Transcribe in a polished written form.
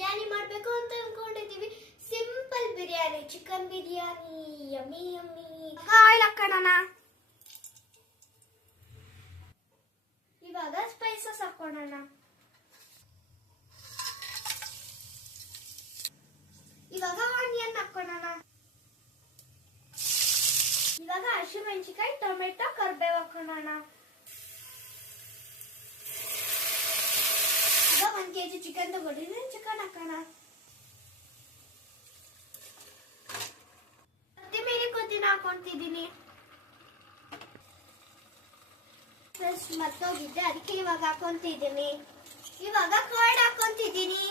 ಬಿರಿಯಾನಿ ಮಾಡಬೇಕು ಅಂತ ಅನ್ಕೊಂಡಿದೀವಿ. Simple biryani, chicken biryani. Yummy yummy. Oil ಹಾಕೋಣ. ಇವಾಗ ಸ್ಪೈಸಸ್ ಹಾಕೋಣ. ಇವಾಗ ಆನಿಯನ್ ಹಾಕೋಣ. ಇವಾಗ ಹಸಿಮೆಣಸಿನಕಾಯಿ, ಟೊಮೆಟೊ, ಕರಿಬೇವು ಹಾಕೋಣ. ಈಗ 1 kg ಚಿಕನ್ ತಗೊಂಡಿದ್ದೀನಿ, ಚಿಕನ್ ಹಾಕೋಣ. ಕೊತ್ತಂಬರಿ ಪುದೀನ ಹಾಕೊಂತಿದ್ದೀನಿ. ಮರ್ತೋಗಿದ್ದೆ, ಅದಕ್ಕೆ ಇವಾಗ ಹಾಕೊಂತಿದ್ದೀನಿ. ಇವಾಗ ಕರ್ಡ್ ಹಾಕೊಂತಿದ್ದೀನಿ.